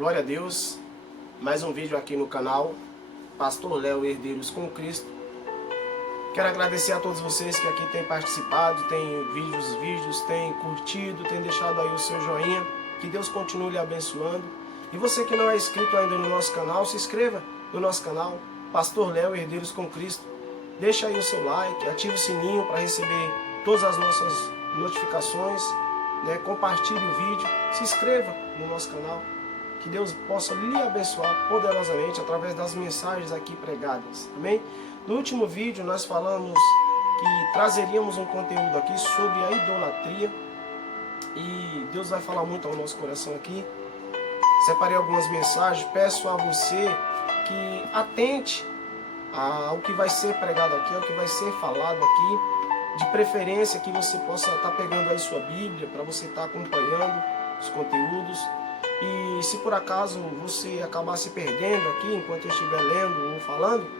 Glória a Deus, mais um vídeo aqui no canal Pastor Léo Herdeiros com Cristo. Quero agradecer a todos vocês que aqui têm participado, têm visto os vídeos, têm curtido, têm deixado aí o seu joinha. Que Deus continue lhe abençoando. E você que não é inscrito ainda no nosso canal, se inscreva no nosso canal Pastor Léo Herdeiros com Cristo. Deixa aí o seu like, ative o sininho para receber todas as nossas notificações, compartilhe o vídeo, se inscreva no nosso canal. Que Deus possa lhe abençoar poderosamente através das mensagens aqui pregadas. Amém? No último vídeo nós falamos que trazeríamos um conteúdo aqui sobre a idolatria. E Deus vai falar muito ao nosso coração aqui. Separei algumas mensagens. Peço a você que atente ao que vai ser pregado aqui, ao que vai ser falado aqui. De preferência que você possa estar pegando aí sua Bíblia para você estar acompanhando os conteúdos. E se por acaso você acabar se perdendo aqui enquanto eu estiver lendo ou falando,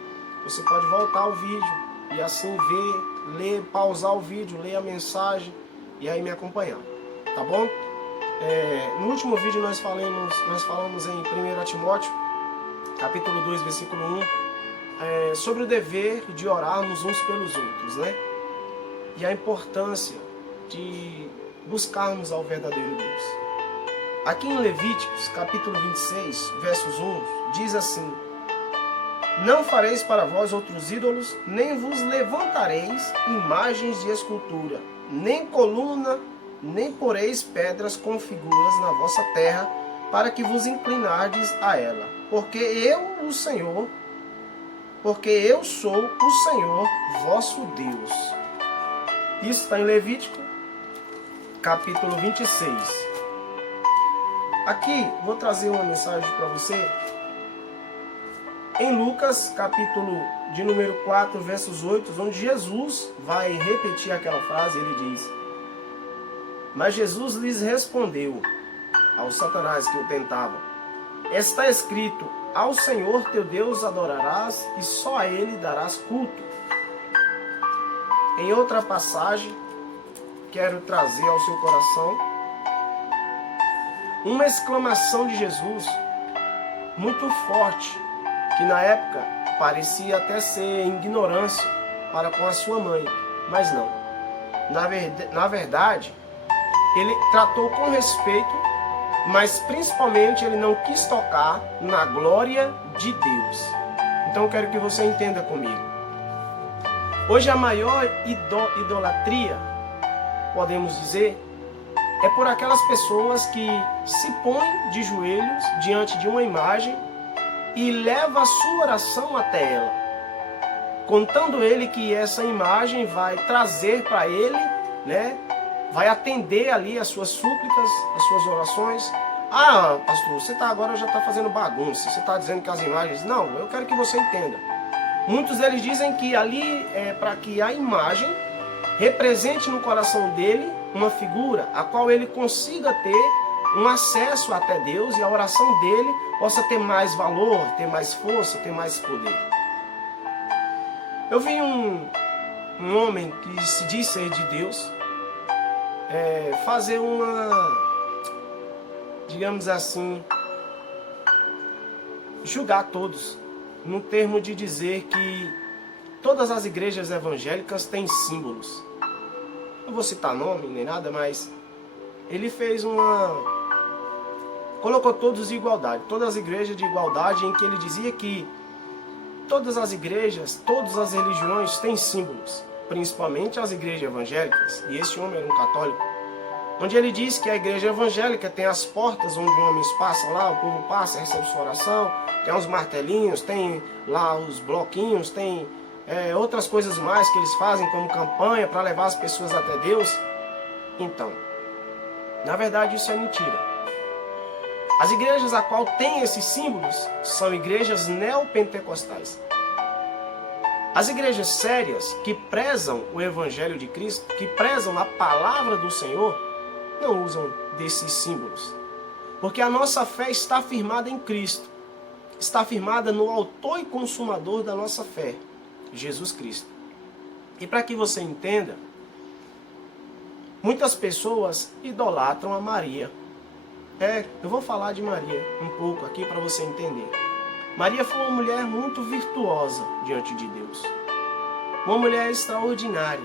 você pode voltar ao vídeo e assim ver, ler, pausar o vídeo, ler a mensagem e aí me acompanhar, tá bom? No último vídeo nós falamos em 1 Timóteo, capítulo 2, versículo 1, sobre o dever de orarmos uns pelos outros, E a importância de buscarmos ao verdadeiro Deus. Aqui em Levíticos, capítulo 26, versos 1, diz assim: Não fareis para vós outros ídolos, nem vos levantareis imagens de escultura, nem coluna, nem poreis pedras com figuras na vossa terra, para que vos inclinardes a ela. Porque eu sou o Senhor vosso Deus. Isso está em Levítico, capítulo 26. Aqui vou trazer uma mensagem para você. Em Lucas, capítulo de número 4, versos 8, onde Jesus vai repetir aquela frase, ele diz: Mas Jesus lhes respondeu ao Satanás que o tentava: Está escrito, ao Senhor teu Deus adorarás e só a Ele darás culto. Em outra passagem, quero trazer ao seu coração uma exclamação de Jesus muito forte, que na época parecia até ser ignorância para com a sua mãe, mas não. Na verdade, ele tratou com respeito, mas principalmente ele não quis tocar na glória de Deus. Então eu quero que você entenda comigo. Hoje a maior idolatria, podemos dizer, é por aquelas pessoas que se põem de joelhos diante de uma imagem e leva a sua oração até ela, contando ele que essa imagem vai trazer para ele, vai atender ali as suas súplicas, as suas orações. Ah, pastor, você agora já está fazendo bagunça, você está dizendo que as imagens... Não, eu quero que você entenda. Muitos deles dizem que ali é para que a imagem represente no coração dele uma figura a qual ele consiga ter um acesso até Deus e a oração dele possa ter mais valor, ter mais força, ter mais poder. Eu vi um homem que se diz ser de Deus fazer digamos assim, julgar todos, no termo de dizer que todas as igrejas evangélicas têm símbolos. Não vou citar nome nem nada, mas ele fez colocou todos em igualdade, todas as igrejas de igualdade, em que ele dizia que todas as igrejas, todas as religiões têm símbolos, principalmente as igrejas evangélicas, e esse homem era um católico, onde ele diz que a igreja evangélica tem as portas onde os homens passam lá, o povo passa, recebe sua oração, tem uns martelinhos, tem lá os bloquinhos, tem outras coisas mais que eles fazem como campanha para levar as pessoas até Deus. Então, na verdade isso é mentira. As igrejas a qual tem esses símbolos são igrejas neopentecostais. As igrejas sérias que prezam o Evangelho de Cristo, que prezam a palavra do Senhor, não usam desses símbolos. Porque a nossa fé está firmada em Cristo. Está firmada no autor e consumador da nossa fé, Jesus Cristo. E para que você entenda, muitas pessoas idolatram a Maria. Eu vou falar de Maria um pouco aqui para você entender. Maria foi uma mulher muito virtuosa diante de Deus. Uma mulher extraordinária.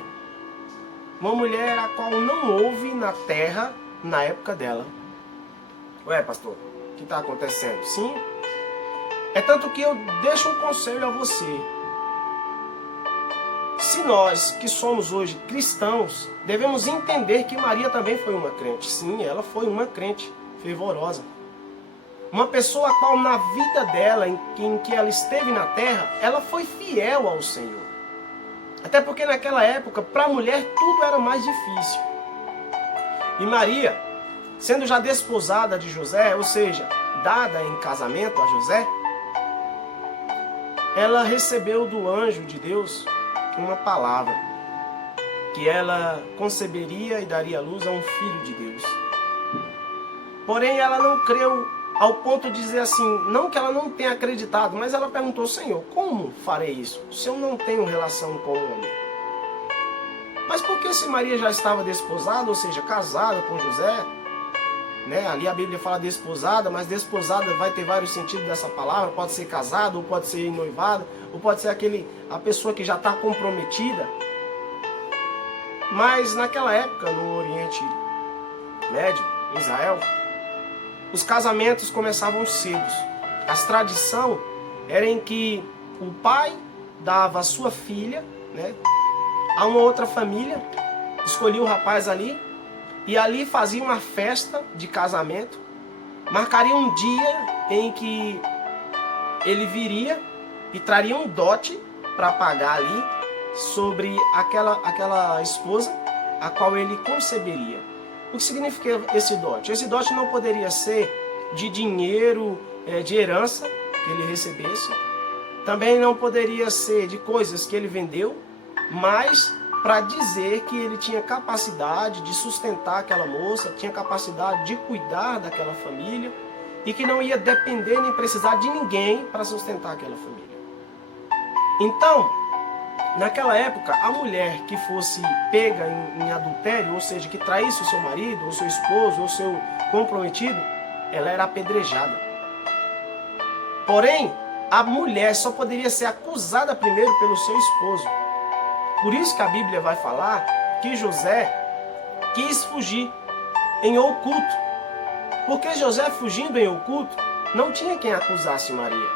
Uma mulher a qual não houve na terra na época dela. Ué, pastor, o que está acontecendo? Sim. É tanto que eu deixo um conselho a você. Se nós, que somos hoje cristãos, devemos entender que Maria também foi uma crente. Sim, ela foi uma crente fervorosa. Uma pessoa a qual na vida dela, em que ela esteve na terra, ela foi fiel ao Senhor. Até porque naquela época, para a mulher, tudo era mais difícil. E Maria, sendo já desposada de José, ou seja, dada em casamento a José, ela recebeu do anjo de Deus uma palavra, que ela conceberia e daria luz a um filho de Deus. Porém, ela não creu ao ponto de dizer assim, não que ela não tenha acreditado, mas ela perguntou, Senhor, como farei isso, se eu não tenho relação com o homem? Mas por que se Maria já estava desposada, ou seja, casada com José, né? Ali a Bíblia fala desposada, mas desposada vai ter vários sentidos dessa palavra, pode ser casada, ou pode ser noivada, ou pode ser a pessoa que já está comprometida. Mas naquela época, no Oriente Médio, em Israel, os casamentos começavam cedo. A tradição era em que o pai dava a sua filha, né, a uma outra família, escolhia o rapaz ali, e ali fazia uma festa de casamento, marcaria um dia em que ele viria e traria um dote para pagar ali sobre aquela esposa a qual ele conceberia. O que significa esse dote? Esse dote não poderia ser de dinheiro, de herança que ele recebesse. Também não poderia ser de coisas que ele vendeu, mas para dizer que ele tinha capacidade de sustentar aquela moça, tinha capacidade de cuidar daquela família e que não ia depender nem precisar de ninguém para sustentar aquela família. Então, naquela época, a mulher que fosse pega em adultério, ou seja, que traísse o seu marido, ou seu esposo, ou seu comprometido, ela era apedrejada. Porém, a mulher só poderia ser acusada primeiro pelo seu esposo. Por isso que a Bíblia vai falar que José quis fugir em oculto. Porque José, fugindo em oculto, não tinha quem acusasse Maria.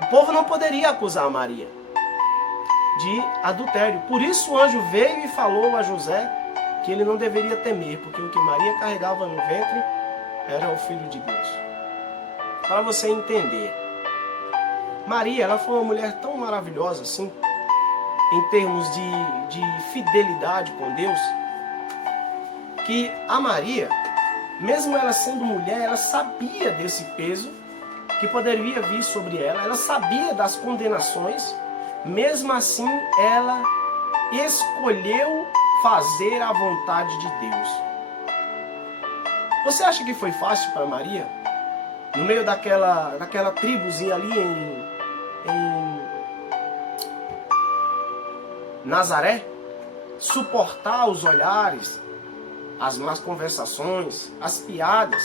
O povo não poderia acusar Maria de adultério. Por isso o anjo veio e falou a José que ele não deveria temer, porque o que Maria carregava no ventre era o Filho de Deus. Para você entender, Maria, ela foi uma mulher tão maravilhosa assim, em termos de fidelidade com Deus, que a Maria, mesmo ela sendo mulher, ela sabia desse peso que poderia vir sobre ela, ela sabia das condenações, mesmo assim ela escolheu fazer a vontade de Deus. Você acha que foi fácil para Maria, no meio daquela tribuzinha ali em Nazaré, suportar os olhares, as más conversações, as piadas?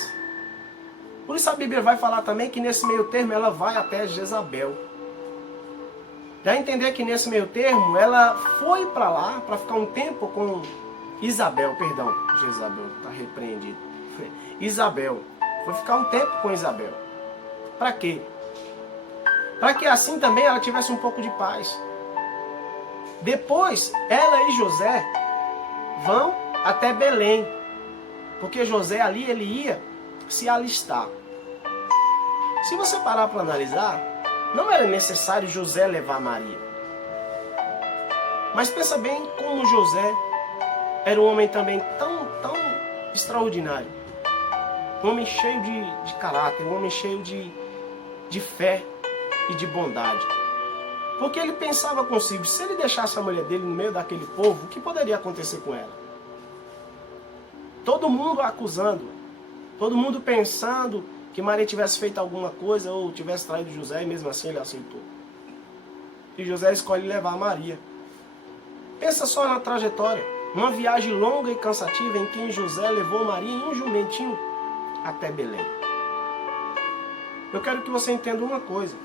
Por isso a Bíblia vai falar também que nesse meio termo ela vai até Jezabel. Dá a entender que nesse meio termo ela foi para lá para ficar um tempo com Jezabel, está repreendido. Isabel, foi ficar um tempo com Isabel. Para quê? Para que assim também ela tivesse um pouco de paz. Depois, ela e José vão até Belém, porque José ali ele ia se alistar. Se você parar para analisar, não era necessário José levar Maria. Mas pensa bem como José era um homem também tão extraordinário. Um homem cheio de caráter, um homem cheio de fé e de bondade. Porque ele pensava consigo, se ele deixasse a mulher dele no meio daquele povo, o que poderia acontecer com ela? Todo mundo acusando, todo mundo pensando que Maria tivesse feito alguma coisa ou tivesse traído José, e mesmo assim ele aceitou. E José escolhe levar Maria. Pensa só na trajetória, uma viagem longa e cansativa em que José levou Maria em um jumentinho até Belém. Eu quero que você entenda uma coisa.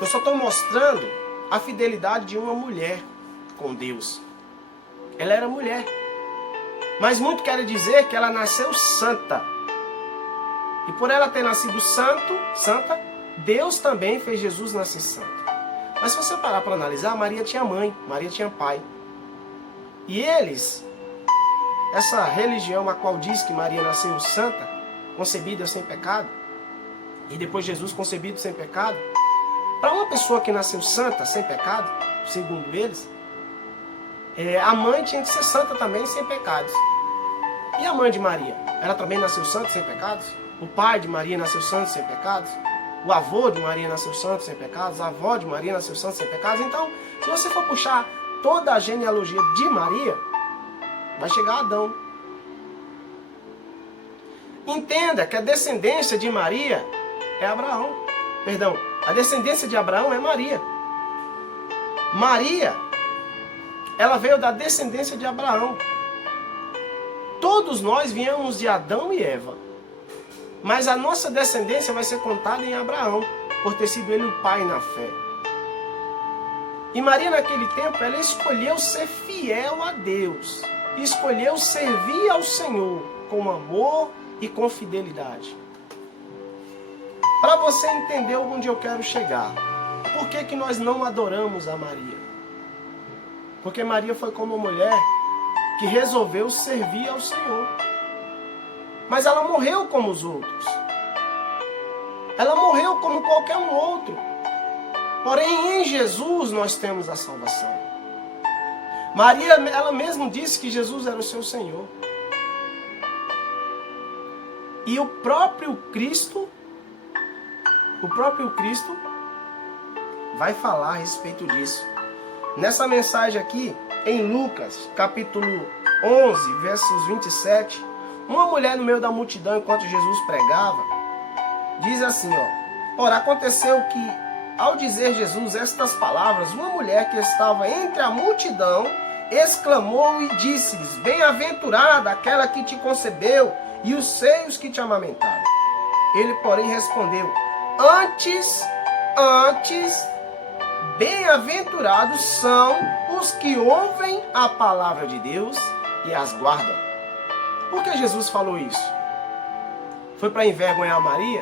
Eu só estou mostrando a fidelidade de uma mulher com Deus. Ela era mulher. Mas muito quer dizer que ela nasceu santa. E por ela ter nascido santa, Deus também fez Jesus nascer santo. Mas se você parar para analisar, Maria tinha mãe, Maria tinha pai. E eles, essa religião a qual diz que Maria nasceu santa, concebida sem pecado, e depois Jesus concebido sem pecado, para uma pessoa que nasceu santa, sem pecado, segundo eles, a mãe tinha que ser santa também, sem pecados. E a mãe de Maria? Ela também nasceu santa, sem pecados? O pai de Maria nasceu santo, sem pecados? O avô de Maria nasceu santo, sem pecados? A avó de Maria nasceu santo, sem pecados? Então, se você for puxar toda a genealogia de Maria, vai chegar a Adão. Entenda que a descendência de Maria é Abraão. Perdão, a descendência de Abraão é Maria. Maria, ela veio da descendência de Abraão. Todos nós viemos de Adão e Eva. Mas a nossa descendência vai ser contada em Abraão, por ter sido ele o pai na fé. E Maria naquele tempo, ela escolheu ser fiel a Deus. Escolheu servir ao Senhor com amor e com fidelidade. Para você entender onde eu quero chegar, por que nós não adoramos a Maria? Porque Maria foi como uma mulher que resolveu servir ao Senhor. Mas ela morreu como os outros. Ela morreu como qualquer um outro. Porém, em Jesus nós temos a salvação. Maria, ela mesma disse que Jesus era o seu Senhor. E o próprio Cristo vai falar a respeito disso. Nessa mensagem aqui, em Lucas, capítulo 11, versos 27, uma mulher no meio da multidão, enquanto Jesus pregava, diz assim, ora, aconteceu que, ao dizer Jesus estas palavras, uma mulher que estava entre a multidão, exclamou e disse-lhes, bem-aventurada aquela que te concebeu e os seios que te amamentaram. Ele, porém, respondeu, antes, bem-aventurados são os que ouvem a palavra de Deus e as guardam. Por que Jesus falou isso? Foi para envergonhar Maria?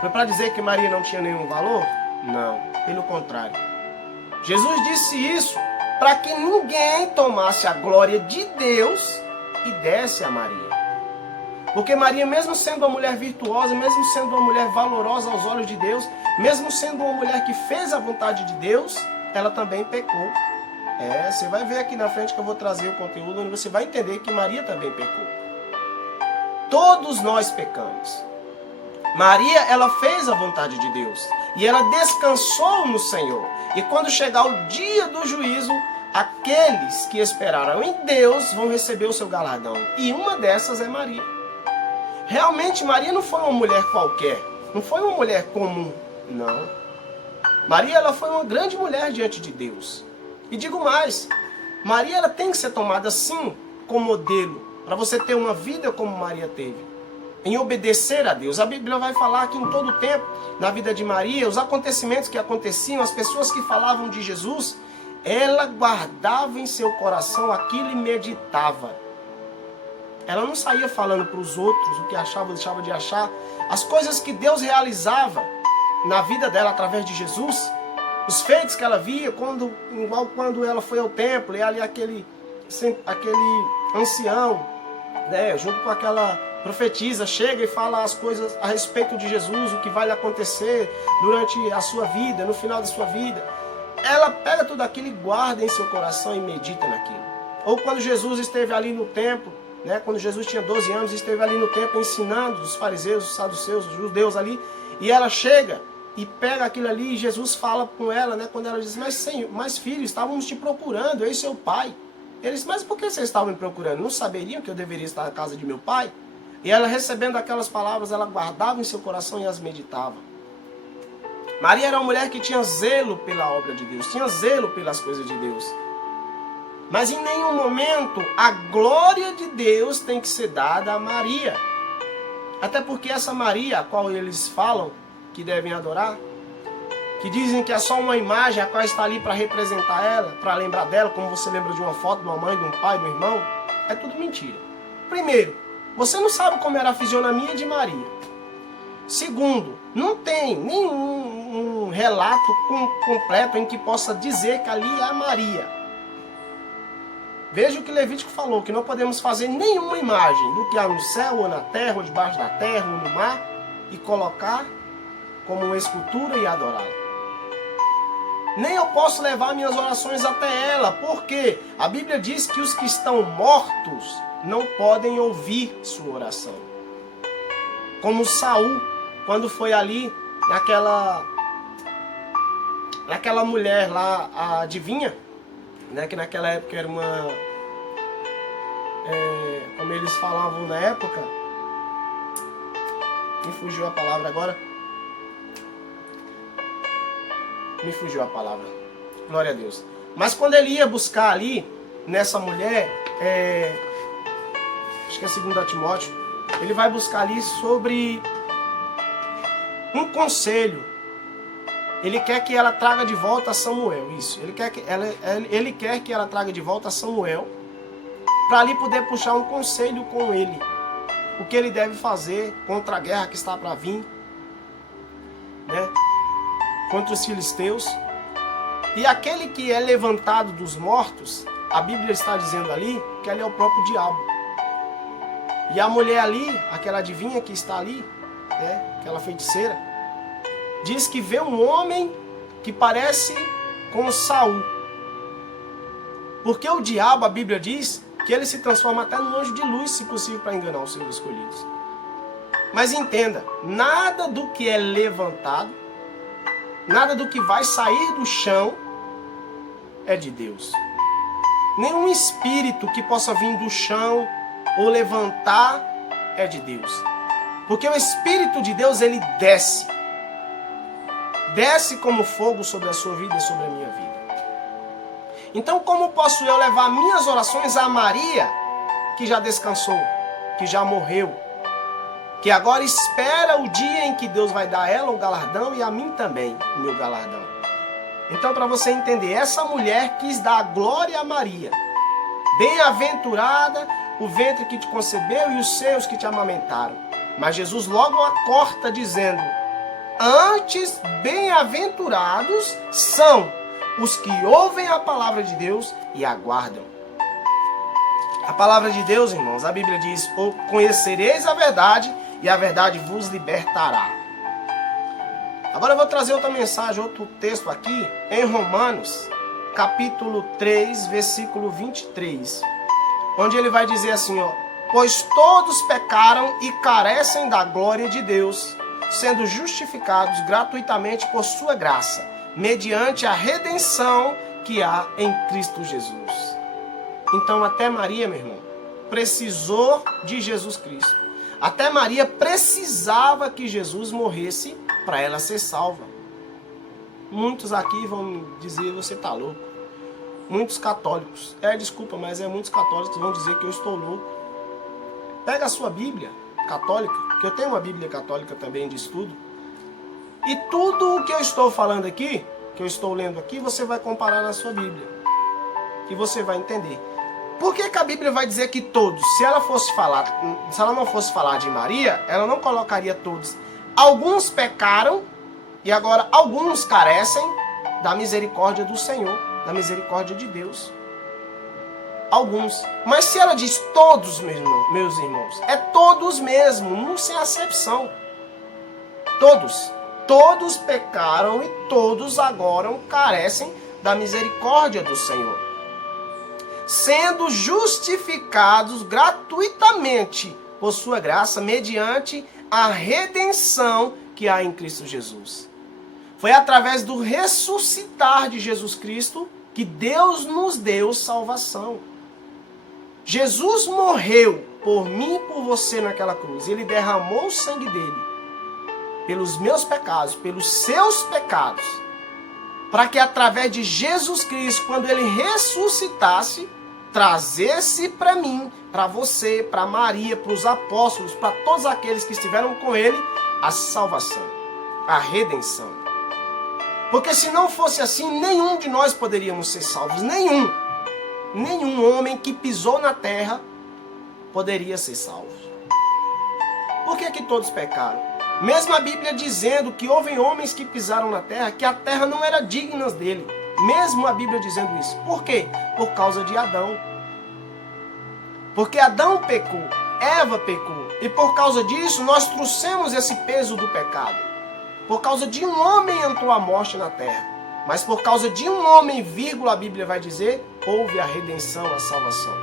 Foi para dizer que Maria não tinha nenhum valor? Não, pelo contrário. Jesus disse isso para que ninguém tomasse a glória de Deus e desse a Maria. Porque Maria, mesmo sendo uma mulher virtuosa, mesmo sendo uma mulher valorosa aos olhos de Deus, mesmo sendo uma mulher que fez a vontade de Deus, ela também pecou. Você vai ver aqui na frente que eu vou trazer o conteúdo onde você vai entender que Maria também pecou. Todos nós pecamos. Maria, ela fez a vontade de Deus e ela descansou no Senhor. E quando chegar o dia do juízo, aqueles que esperaram em Deus vão receber o seu galardão. E uma dessas é Maria. Realmente Maria não foi uma mulher qualquer, não foi uma mulher comum, não. Maria, ela foi uma grande mulher diante de Deus. E digo mais, Maria, ela tem que ser tomada sim como modelo, para você ter uma vida como Maria teve, em obedecer a Deus. A Bíblia vai falar que em todo o tempo, na vida de Maria, os acontecimentos que aconteciam, as pessoas que falavam de Jesus, ela guardava em seu coração aquilo e meditava. Ela não saía falando para os outros o que achava ou deixava de achar. As coisas que Deus realizava na vida dela através de Jesus, os feitos que ela via, igual quando ela foi ao templo, e ali aquele ancião, junto com aquela profetisa, chega e fala as coisas a respeito de Jesus, o que vai lhe acontecer durante a sua vida, no final da sua vida. Ela pega tudo aquilo e guarda em seu coração e medita naquilo. Ou quando Jesus esteve ali no templo, quando Jesus tinha 12 anos, esteve ali no templo ensinando os fariseus, os saduceus, os judeus ali, e ela chega e pega aquilo ali e Jesus fala com ela, quando ela diz, mas filho, estávamos te procurando, eu e seu pai. Ele disse, mas por que vocês estavam me procurando? Não saberiam que eu deveria estar na casa de meu pai? E ela, recebendo aquelas palavras, ela guardava em seu coração e as meditava. Maria era uma mulher que tinha zelo pela obra de Deus, tinha zelo pelas coisas de Deus. Mas em nenhum momento a glória de Deus tem que ser dada a Maria. Até porque essa Maria, a qual eles falam que devem adorar, que dizem que é só uma imagem a qual está ali para representar ela, para lembrar dela, como você lembra de uma foto de uma mãe, de um pai, de um irmão, é tudo mentira. Primeiro, você não sabe como era a fisionomia de Maria. Segundo, não tem nenhum relato completo em que possa dizer que ali é a Maria. Veja o que Levítico falou, que não podemos fazer nenhuma imagem do que há no céu, ou na terra, ou debaixo da terra, ou no mar, e colocar como uma escultura e adorá-la. Nem eu posso levar minhas orações até ela, porque a Bíblia diz que os que estão mortos não podem ouvir sua oração. Como Saul, quando foi ali naquela mulher lá, a adivinha, né, que naquela época era uma, como eles falavam na época, me fugiu a palavra agora, glória a Deus. Mas quando ele ia buscar ali, nessa mulher, acho que é 2 Timóteo, ele vai buscar ali sobre um conselho. Ele quer que ela traga de volta a Samuel, isso. Ele quer que ela traga de volta a Samuel, para ali poder puxar um conselho com ele. O que ele deve fazer contra a guerra que está para vir, né? Contra os filisteus. E aquele que é levantado dos mortos, a Bíblia está dizendo ali que ele é o próprio diabo. E a mulher ali, aquela adivinha que está ali, né, aquela feiticeira, diz que vê um homem que parece com Saul. Porque o diabo, a Bíblia diz, que ele se transforma até num anjo de luz, se possível, para enganar os seus escolhidos. Mas entenda, nada do que é levantado, nada do que vai sair do chão é de Deus. Nenhum espírito que possa vir do chão ou levantar é de Deus. Porque o Espírito de Deus, ele desce. Desce como fogo sobre a sua vida e sobre a minha vida. Então, como posso eu levar minhas orações a Maria, que já descansou, que já morreu, que agora espera o dia em que Deus vai dar a ela o galardão e a mim também o meu galardão? Então, para você entender, essa mulher quis dar glória a Maria. Bem-aventurada o ventre que te concebeu e os seios que te amamentaram. Mas Jesus logo a corta dizendo: antes, bem-aventurados são os que ouvem a palavra de Deus e aguardam. A palavra de Deus, irmãos, a Bíblia diz: conhecereis a verdade e a verdade vos libertará. Agora eu vou trazer outra mensagem, outro texto aqui, em Romanos, capítulo 3, versículo 23. Onde ele vai dizer assim, ó: pois todos pecaram e carecem da glória de Deus, sendo justificados gratuitamente por sua graça, mediante a redenção que há em Cristo Jesus. Então até Maria, meu irmão, precisou de Jesus Cristo. Até Maria precisava que Jesus morresse para ela ser salva. Muitos aqui vão dizer: você está louco. Muitos católicos, desculpa, mas muitos católicos vão dizer que eu estou louco. Pega a sua Bíblia católica, que eu tenho uma Bíblia católica também de estudo, e tudo o que eu estou falando aqui, que eu estou lendo aqui, você vai comparar na sua Bíblia, e você vai entender. Por que a Bíblia vai dizer que todos? Se ela não fosse falar de Maria, ela não colocaria todos. Alguns pecaram, e agora alguns carecem da misericórdia do Senhor, da misericórdia de Deus. Alguns. Mas se ela diz todos, meus irmãos, é todos mesmo, não sem acepção. Todos. Todos pecaram e todos agora carecem da misericórdia do Senhor, sendo justificados gratuitamente por sua graça, mediante a redenção que há em Cristo Jesus. Foi através do ressuscitar de Jesus Cristo que Deus nos deu salvação. Jesus morreu por mim e por você naquela cruz. Ele derramou o sangue dele pelos meus pecados, pelos seus pecados, para que através de Jesus Cristo, quando ele ressuscitasse, trazesse para mim, para você, para Maria, para os apóstolos, para todos aqueles que estiveram com ele, a salvação, a redenção. Porque se não fosse assim, nenhum de nós poderíamos ser salvos. Nenhum homem que pisou na terra poderia ser salvo. Por que todos pecaram? Mesmo a Bíblia dizendo que houve homens que pisaram na terra, que a terra não era digna dele. Mesmo a Bíblia dizendo isso. Por quê? Por causa de Adão. Porque Adão pecou, Eva pecou. E por causa disso, nós trouxemos esse peso do pecado. Por causa de um homem entrou a morte na terra. Mas por causa de um homem, vírgula, a Bíblia vai dizer, houve a redenção, a salvação.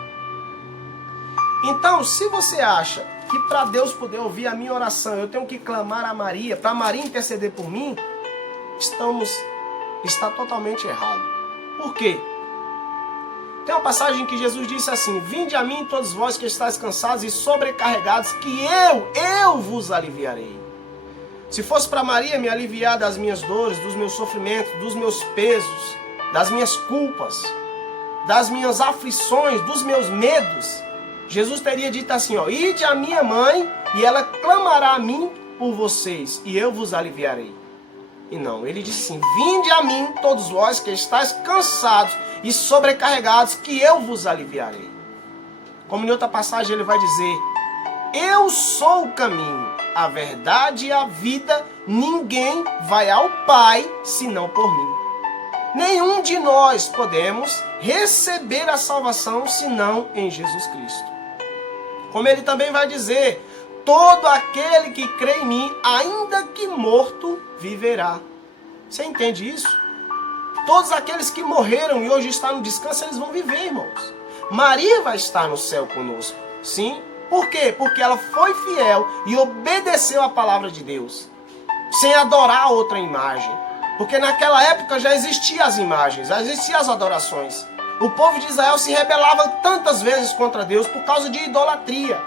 Então, se você acha que para Deus poder ouvir a minha oração, eu tenho que clamar a Maria, para Maria interceder por mim, está totalmente errado. Por quê? Tem uma passagem que Jesus disse assim: vinde a mim todos vós que estáis cansados e sobrecarregados, que eu vos aliviarei. Se fosse para Maria me aliviar das minhas dores, dos meus sofrimentos, dos meus pesos, das minhas culpas, das minhas aflições, dos meus medos, Jesus teria dito assim, ó: ide a minha mãe e ela clamará a mim por vocês e eu vos aliviarei. E não, ele disse assim: vinde a mim todos vós que estáis cansados e sobrecarregados, que eu vos aliviarei. Como em outra passagem ele vai dizer: eu sou o caminho, a verdade e a vida, ninguém vai ao Pai senão por mim. Nenhum de nós podemos receber a salvação senão em Jesus Cristo. Como ele também vai dizer: todo aquele que crê em mim, ainda que morto, viverá. Você entende isso? Todos aqueles que morreram e hoje estão no descanso, eles vão viver, irmãos. Maria vai estar no céu conosco. Sim. Por quê? Porque ela foi fiel e obedeceu a palavra de Deus, sem adorar outra imagem. Porque naquela época já existiam as imagens, já existiam as adorações. O povo de Israel se rebelava tantas vezes contra Deus por causa de idolatria.